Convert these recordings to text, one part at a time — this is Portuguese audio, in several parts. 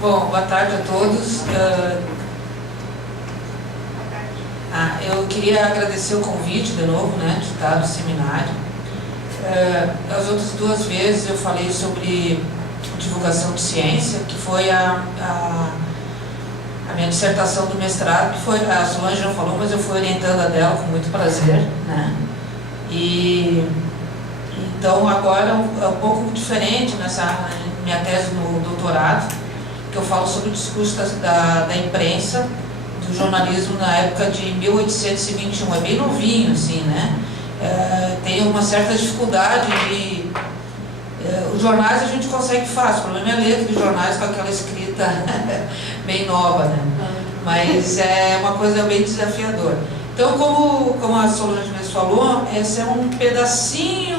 Bom, boa tarde a todos. Eu queria agradecer o convite de novo, de estar no seminário. As outras duas vezes eu falei sobre divulgação de ciência, que foi a minha dissertação do mestrado, que foi, a Solange não falou, mas eu fui orientando a dela com muito prazer, E então agora é um pouco diferente nessa minha tese no doutorado, que eu falo sobre o discurso da imprensa, do jornalismo na época de 1821. É bem novinho, assim, tem uma certa dificuldade de... os jornais a gente consegue fácil, o problema é a letra dos jornais com aquela escrita bem nova, Mas é uma coisa bem desafiadora. Então, como a Solange mesmo falou, esse é um pedacinho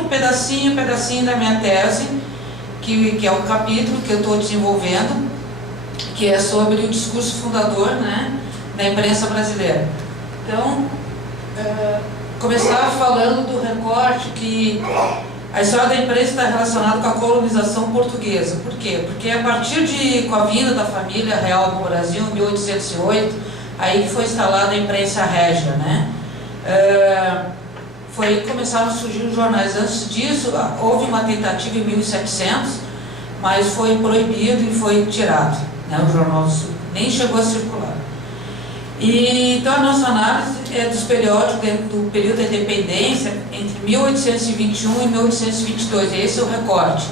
da minha tese, que é um capítulo que eu estou desenvolvendo, que é sobre o discurso fundador, da imprensa brasileira. Então, começar falando do recorte que a história da imprensa está relacionada com a colonização portuguesa. Por quê? Porque a partir com a vinda da família real no Brasil, em 1808, aí que foi instalada a imprensa régia, começaram a surgir os jornais. Antes disso, houve uma tentativa em 1700, mas foi proibido e foi tirado, o jornal nem chegou a circular. Então a nossa análise é dos periódicos dentro do período da independência, entre 1821 e 1822, esse é o recorte.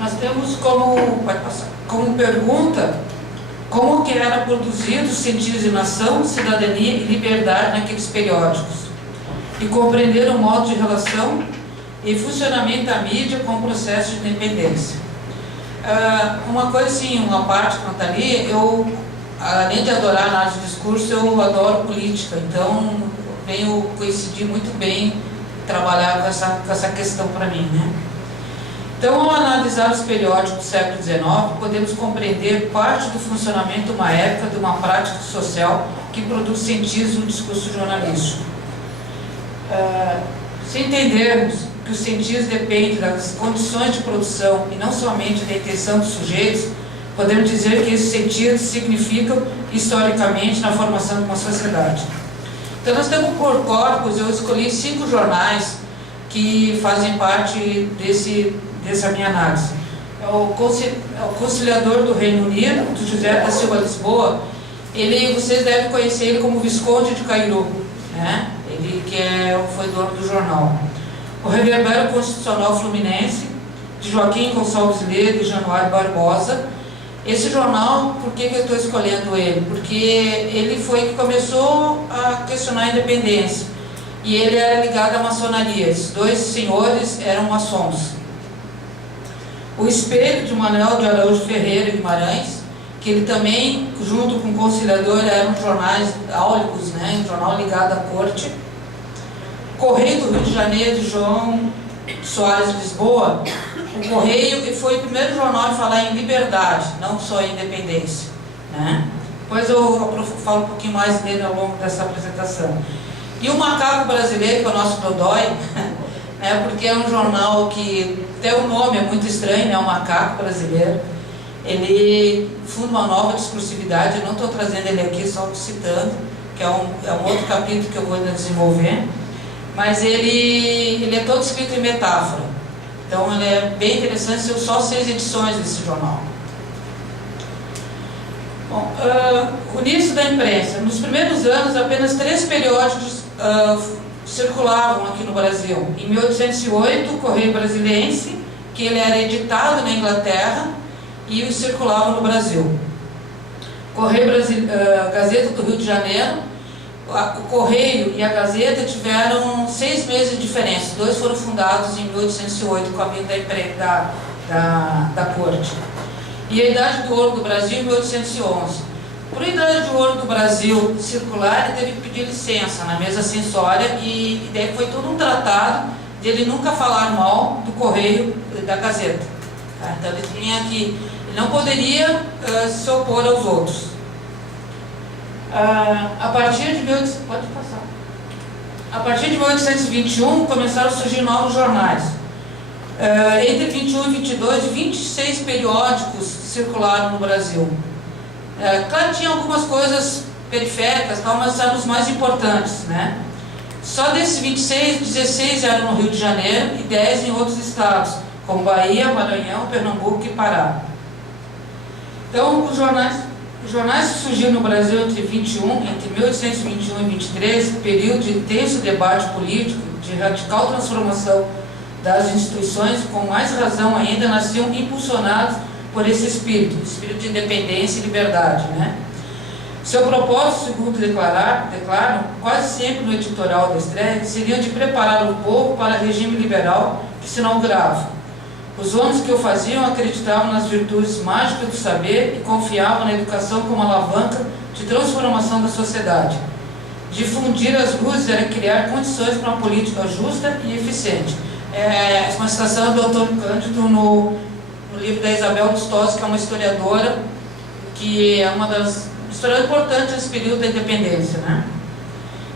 Nós temos como pergunta como que era produzido o sentido de nação, cidadania e liberdade naqueles periódicos, e compreender o modo de relação e funcionamento da mídia com o processo de independência. Uma coisa assim, uma parte quanto ali, eu, além de adorar análise de discurso, eu adoro política, então venho coincidir muito bem trabalhar com essa questão para mim, Então, ao analisar os periódicos do século XIX, podemos compreender parte do funcionamento de uma época, de uma prática social que produz sentido no discurso jornalístico. Se entendermos que os sentidos dependem das condições de produção e não somente da intenção dos sujeitos, podemos dizer que esses sentidos significam historicamente na formação de uma sociedade. Então, nós temos por corpos, eu escolhi 5 jornais que fazem parte dessa minha análise. É o Conciliador do Reino Unido, do José da Silva Lisboa. Vocês devem conhecer ele como Visconde de Cairu, ele que foi dono do jornal. O Reverbero Constitucional Fluminense, de Joaquim Gonçalves Ledo e Januário Barbosa. Esse jornal, por que eu estou escolhendo ele? Porque ele foi que começou a questionar a independência. E ele era ligado à maçonaria. Esses 2 senhores eram maçons. O Espelho, de Manuel de Araújo Ferreira e Guimarães, que ele também, junto com o Conciliador, eram jornais áulicos, um jornal ligado à corte. Correio do Rio de Janeiro, de João Soares Lisboa. O Correio foi o primeiro jornal a falar em liberdade, não só em independência. Depois eu falo um pouquinho mais dele ao longo dessa apresentação. E o Macaco Brasileiro, que é o nosso Dodói, porque é um jornal que até o nome é muito estranho, o Macaco Brasileiro. Ele funda uma nova discursividade, eu não estou trazendo ele aqui, só citando, que é um outro capítulo que eu vou ainda desenvolver. Mas ele é todo escrito em metáfora. Então ele é bem interessante, são só 6 edições desse jornal. Bom, o início da imprensa. Nos primeiros anos, apenas 3 periódicos circulavam aqui no Brasil. Em 1808, o Correio Brasiliense, que ele era editado na Inglaterra e circulava no Brasil. Gazeta do Rio de Janeiro. O Correio e a Gazeta tiveram 6 meses de diferença. 2 foram fundados em 1808, com a vinda da corte. E a Idade do Ouro do Brasil em 1811. Por a Idade do Ouro do Brasil circular, ele teve que pedir licença na mesa censória e daí foi todo um tratado de ele nunca falar mal do Correio e da Gazeta. Então ele não poderia se opor aos outros. A partir de 1821 começaram a surgir novos jornais. Entre 21 e 22, 26 periódicos circularam no Brasil. Claro, tinha algumas coisas periféricas, mas eram os mais importantes, né? Só desses 26, 16 eram no Rio de Janeiro e 10 em outros estados, como Bahia, Maranhão, Pernambuco e Pará. Então, os jornais que surgiram no Brasil entre 1821 e 23, período de intenso debate político, de radical transformação das instituições, com mais razão ainda, nasciam impulsionados por esse espírito de independência e liberdade, né? Seu propósito, segundo declaram, quase sempre no editorial da estreia, seria de preparar o povo para o regime liberal que se inaugurava. Os homens que o faziam acreditavam nas virtudes mágicas do saber e confiavam na educação como alavanca de transformação da sociedade. Difundir as luzes era criar condições para uma política justa e eficiente. É uma citação do Antônio Cândido no livro da Isabel Lustosa, que é uma historiadora, que é uma das historiadoras importantes nesse período da independência, né?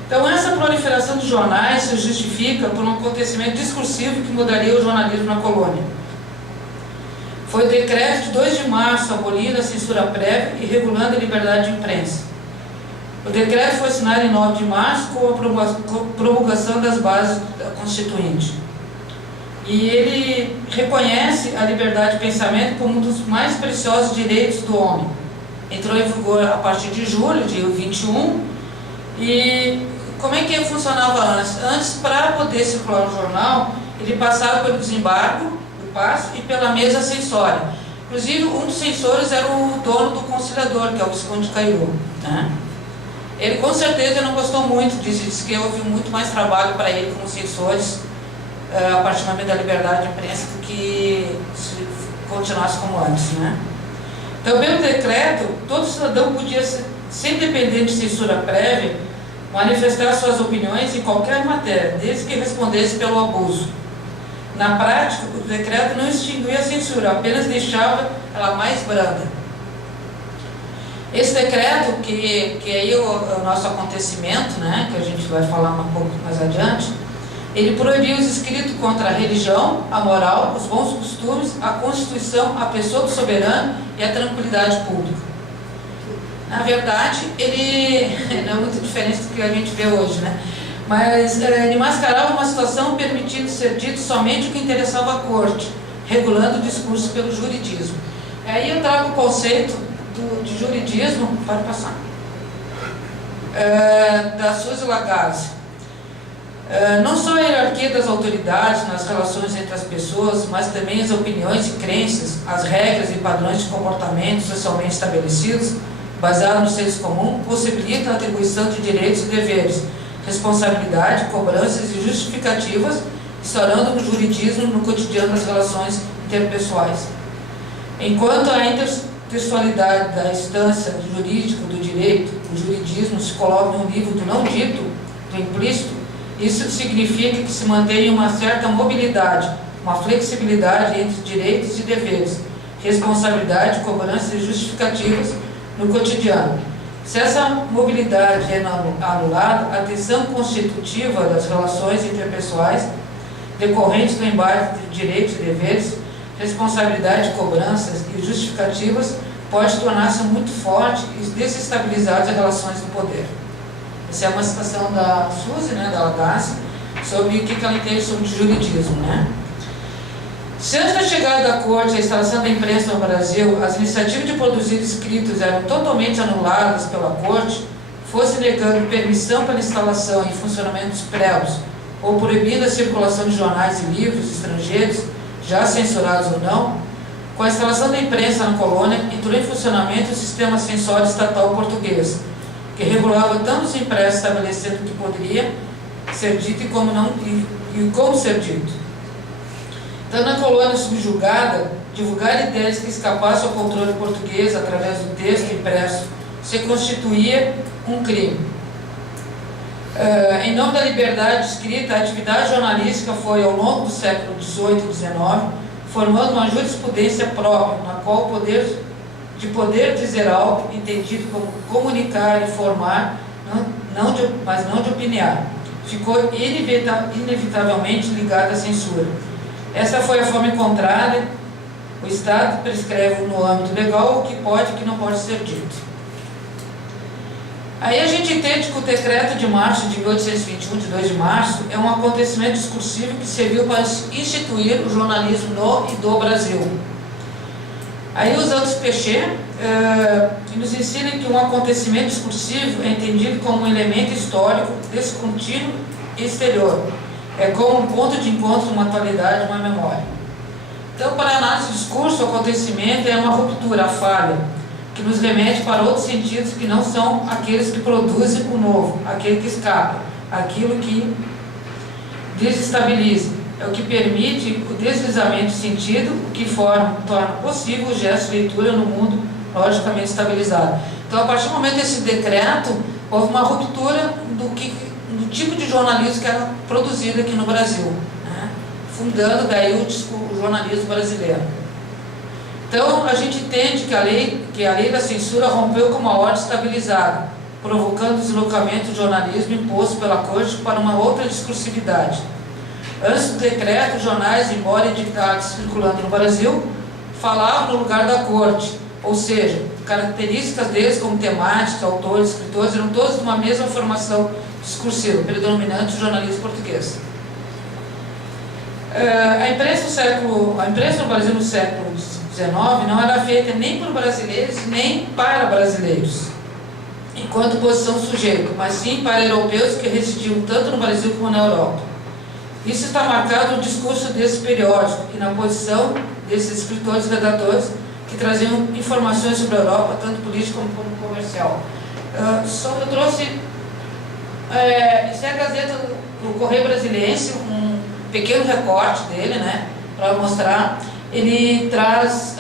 Então, essa proliferação de jornais se justifica por um acontecimento discursivo que mudaria o jornalismo na colônia. Foi o decreto de 2 de março abolindo a censura prévia e regulando a liberdade de imprensa. O decreto foi assinado em 9 de março com a promulgação das bases da Constituinte. E ele reconhece a liberdade de pensamento como um dos mais preciosos direitos do homem. Entrou em vigor a partir de julho de 21. E como é que funcionava antes? Antes, para poder circular no jornal, ele passava pelo desembargo do passo e pela mesa censória. Inclusive, um dos censores era o dono do Conciliador, que é o Visconde de Cairu, né? Ele com certeza não gostou muito disso, disse que houve muito mais trabalho para ele como censores a partir do momento da liberdade de imprensa do que se continuasse como antes, né? Então, pelo decreto, todo cidadão podia, sem depender de censura prévia, manifestar suas opiniões em qualquer matéria, desde que respondesse pelo abuso. Na prática, o decreto não extinguia a censura, apenas deixava ela mais branda. Esse decreto, que é aí o nosso acontecimento, né, que a gente vai falar um pouco mais adiante, ele proibia os escritos contra a religião, a moral, os bons costumes, a Constituição, a pessoa do soberano e a tranquilidade pública. Na verdade, ele não é muito diferente do que a gente vê hoje, né? Mas ele mascarava uma situação permitindo ser dito somente o que interessava à corte, regulando o discurso pelo juridismo. Aí eu trago o conceito de juridismo, pode passar, da Suzy Lagasse. Não só a hierarquia das autoridades nas relações entre as pessoas, mas também as opiniões e crenças, as regras e padrões de comportamento socialmente estabelecidos, baseados no senso comum, possibilitam a atribuição de direitos e deveres, responsabilidade, cobranças e justificativas, instaurando no juridismo no cotidiano das relações interpessoais. Enquanto a intertextualidade da instância jurídica do direito, o juridismo se coloca no nível do não dito, do implícito, isso significa que se mantém uma certa mobilidade, uma flexibilidade entre direitos e deveres, responsabilidade, cobranças e justificativas no cotidiano. Se essa mobilidade é anulada, a tensão constitutiva das relações interpessoais, decorrentes do embate entre direitos e deveres, responsabilidade, cobranças e justificativas, pode tornar-se muito forte e desestabilizar as relações do poder. Essa é uma citação da Suzy, né, da Lagasse, sobre o que ela entende sobre juridismo, né? Se antes da chegada da corte e a instalação da imprensa no Brasil, as iniciativas de produzir escritos eram totalmente anuladas pela corte, fosse negando permissão para instalação e funcionamento dos prédios, ou proibindo a circulação de jornais e livros estrangeiros, já censurados ou não, com a instalação da imprensa na colônia, entrou em funcionamento o sistema censório estatal português, que regulava tanto os impressos, estabelecendo o que poderia ser dito e como ser dito. Então, na colônia subjugada, divulgar ideias que escapassem ao controle português através do texto impresso se constituía um crime. Em nome da liberdade de escrita, a atividade jornalística foi, ao longo do século XVIII e XIX, formando uma jurisprudência própria, na qual o poder dizer algo, entendido como comunicar, informar, mas não de opiniar, ficou inevitavelmente ligado à censura. Essa foi a forma encontrada. O Estado prescreve no âmbito legal o que pode e o que não pode ser dito. Aí a gente entende que o decreto de março de 1821, de 2 de março, é um acontecimento discursivo que serviu para instituir o jornalismo no e do Brasil. Aí os outros Pechet nos ensinam que um acontecimento discursivo é entendido como um elemento histórico descontínuo e exterior. É como um ponto de encontro de uma atualidade, uma memória. Então, para a análise do discurso, o acontecimento é uma ruptura, a falha, que nos remete para outros sentidos que não são aqueles que produzem o novo, aquele que escapa, aquilo que desestabiliza. É o que permite o deslizamento de sentido, o que torna possível o gesto de leitura no mundo logicamente estabilizado. Então, a partir do momento desse decreto, houve uma ruptura do tipo de jornalismo que era produzido aqui no Brasil, né? Fundando daí o jornalismo brasileiro. Então, a gente entende que a lei da censura rompeu com uma ordem estabilizada, provocando o deslocamento do jornalismo imposto pela Corte para uma outra discursividade. Antes do decreto, os jornais, embora editados circulando no Brasil, falavam no lugar da Corte, ou seja, características deles como temática, autores, escritores, eram todos de uma mesma formação discursiva, predominante do jornalismo português. A imprensa no Brasil no século XIX não era feita nem por brasileiros nem para brasileiros, enquanto posição sujeita, mas sim para europeus que residiam tanto no Brasil como na Europa. Isso está marcado no discurso desse periódico e na posição desses escritores e redatores que traziam informações sobre a Europa, tanto política como comercial. Eu trouxe isso é a Gazeta do Correio Brasiliense, um pequeno recorte dele, né, para mostrar. Ele traz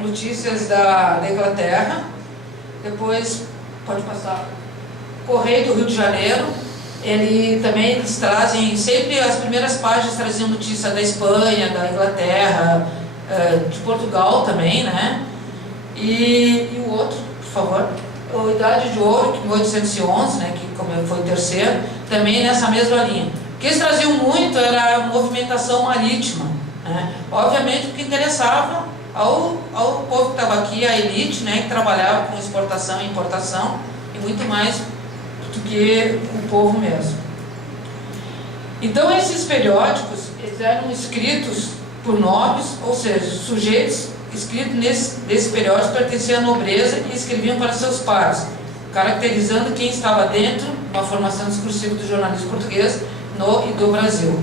notícias da Inglaterra, depois, pode passar, Correio do Rio de Janeiro. Eles trazem, sempre as primeiras páginas traziam notícia da Espanha, da Inglaterra, de Portugal também, né? E o outro, por favor, a Idade de Ouro, que em 1811, né, que como foi o terceiro, também nessa mesma linha. O que eles traziam muito era a movimentação marítima, né? Obviamente o que interessava ao povo que estava aqui, a elite, né, que trabalhava com exportação e importação, e muito mais do que o povo mesmo. Então esses periódicos eles eram escritos por nobres, ou seja, sujeitos escritos nesse periódico pertenciam à nobreza e escreviam para seus pares, caracterizando quem estava dentro de uma formação discursiva do jornalismo português no e do Brasil.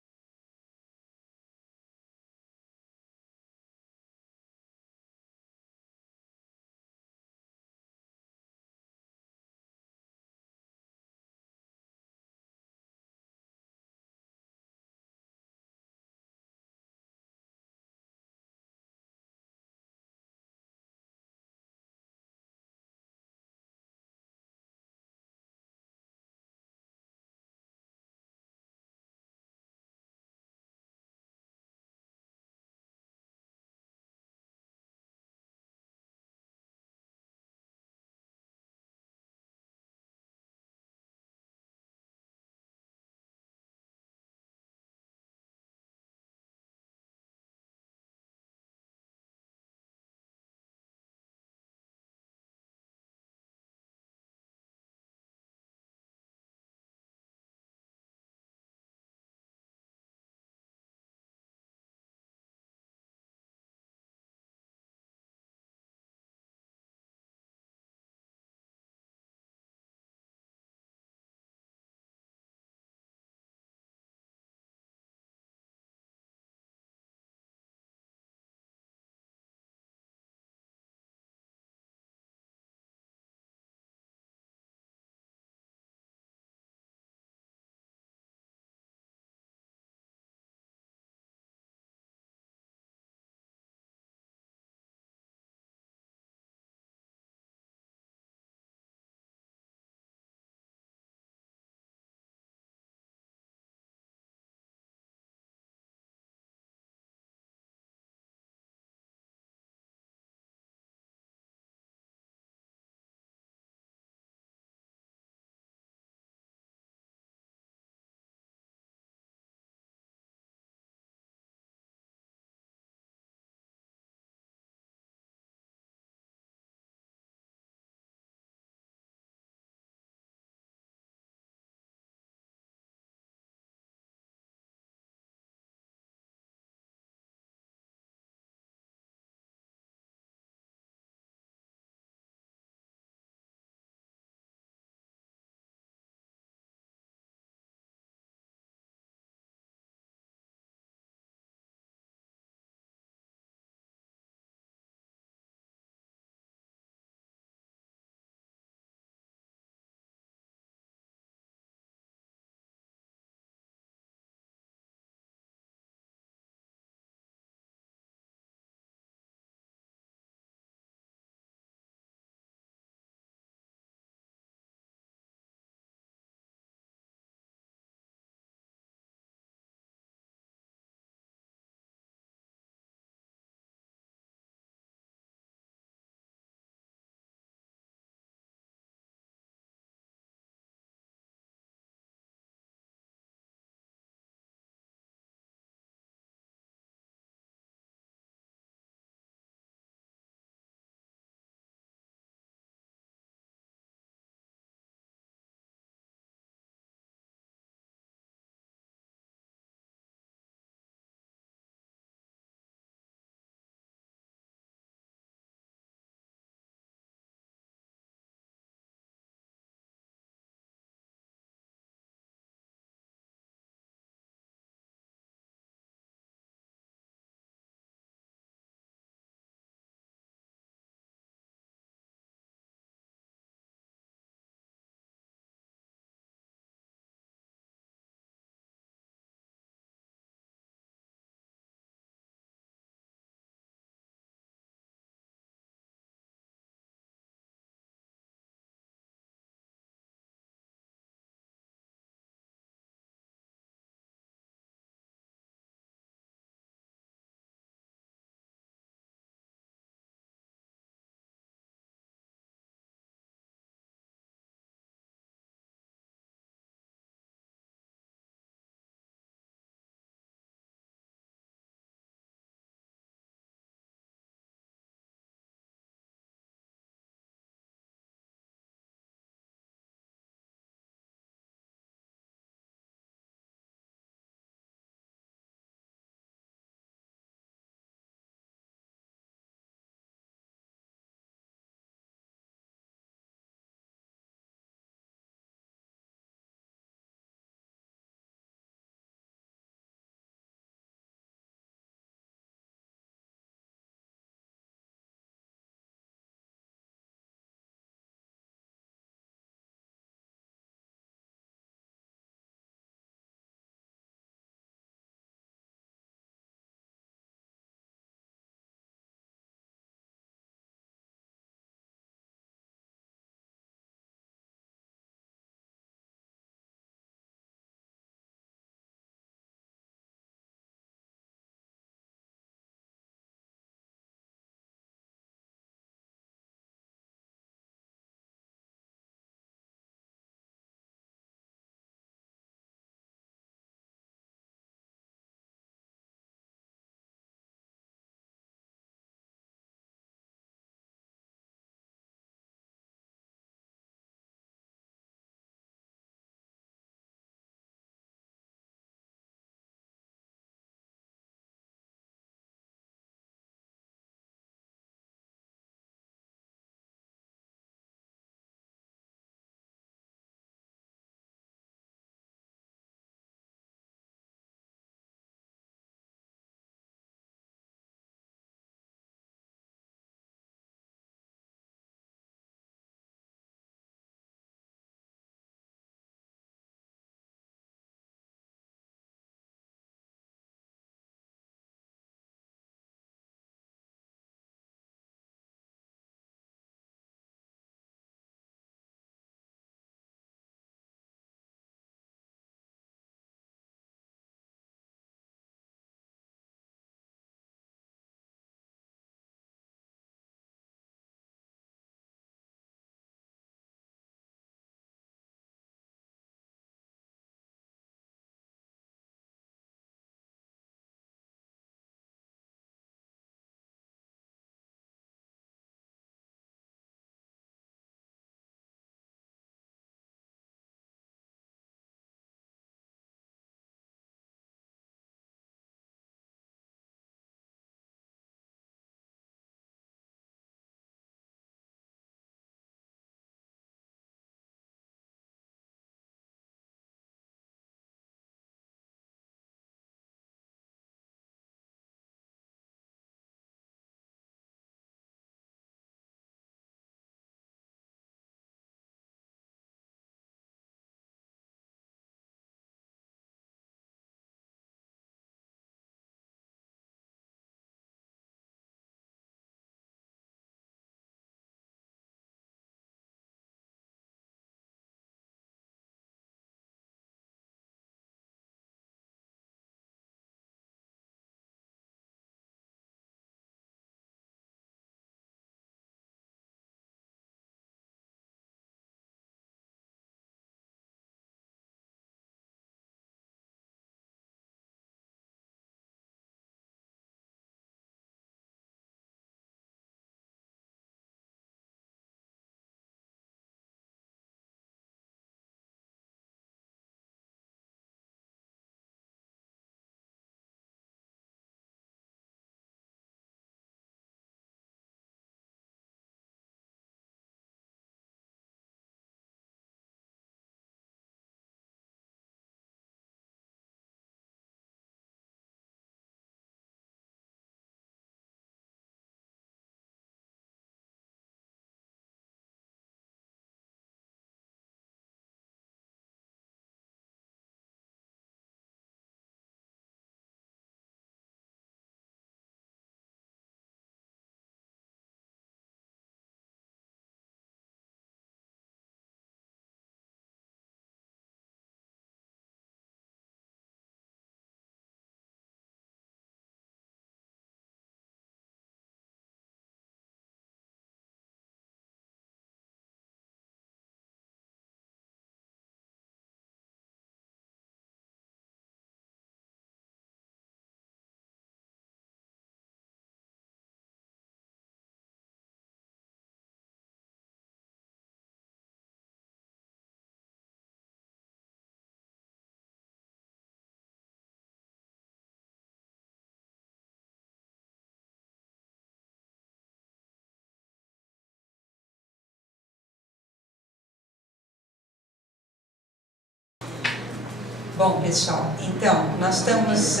Bom, pessoal, então, nós estamos...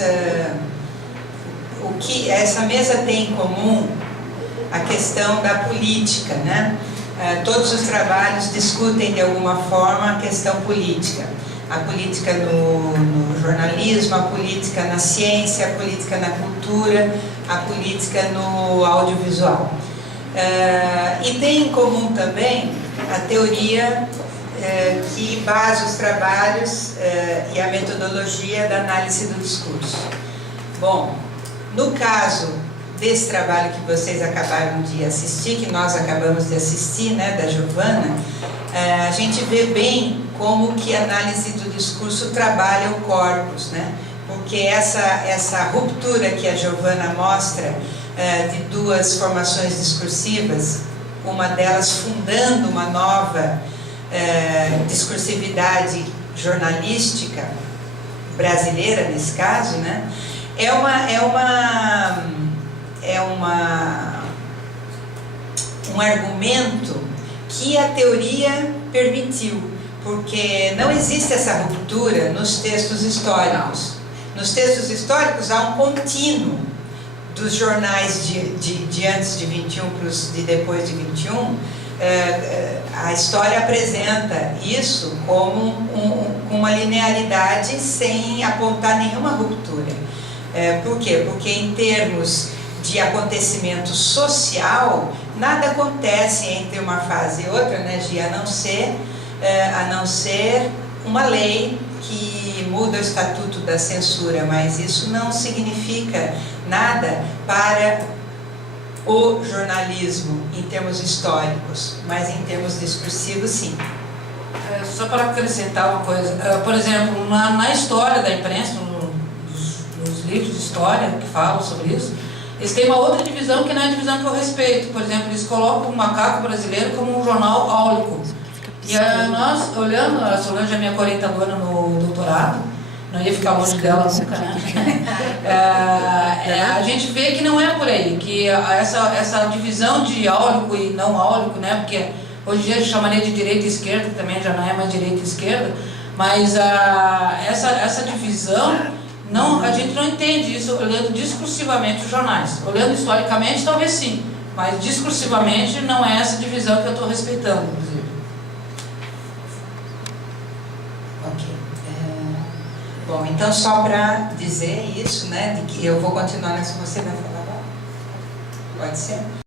o que essa mesa tem em comum, a questão da política, né? Todos os trabalhos discutem de alguma forma a questão política. A política no jornalismo, a política na ciência, a política na cultura, a política no audiovisual. E tem em comum também a teoria que basa os trabalhos e a metodologia da análise do discurso. Bom, no caso desse trabalho que vocês acabaram de assistir, que nós acabamos de assistir, né, da Giovana, a gente vê bem como que a análise do discurso trabalha o corpus, né? Porque essa ruptura que a Giovana mostra de duas formações discursivas, uma delas fundando uma nova discursividade jornalística brasileira, nesse caso, né? Um argumento que a teoria permitiu, porque não existe essa ruptura nos textos históricos. Nos textos históricos há um contínuo dos jornais de antes de 21 para os de depois de 21. A história apresenta isso como uma linearidade sem apontar nenhuma ruptura. Por quê? Porque em termos de acontecimento social, nada acontece entre uma fase e outra, né, Gi? A não ser uma lei que muda o estatuto da censura, mas isso não significa nada para o jornalismo em termos históricos, mas em termos discursivos, sim. Só para acrescentar uma coisa, por exemplo, na história da imprensa, nos livros de história que falam sobre isso, eles têm uma outra divisão que não é a divisão que eu respeito. Por exemplo, eles colocam o Macaco Brasileiro como um jornal áulico. E nós, olhando, a Solange é minha orientadora no doutorado, não ia ficar longe dela nunca, né? A gente vê que não é por aí, que essa divisão de áulico e não áulico, né? Porque hoje em dia a gente chamaria de direita e esquerda, que também já não é mais direita e esquerda, mas essa divisão, não, a gente não entende isso olhando discursivamente os jornais. Olhando historicamente, talvez sim, mas discursivamente não é essa divisão que eu estou respeitando, inclusive. Ok. Bom, então só para dizer isso, né, de que eu vou continuar nessa, você vai falar agora? Pode ser?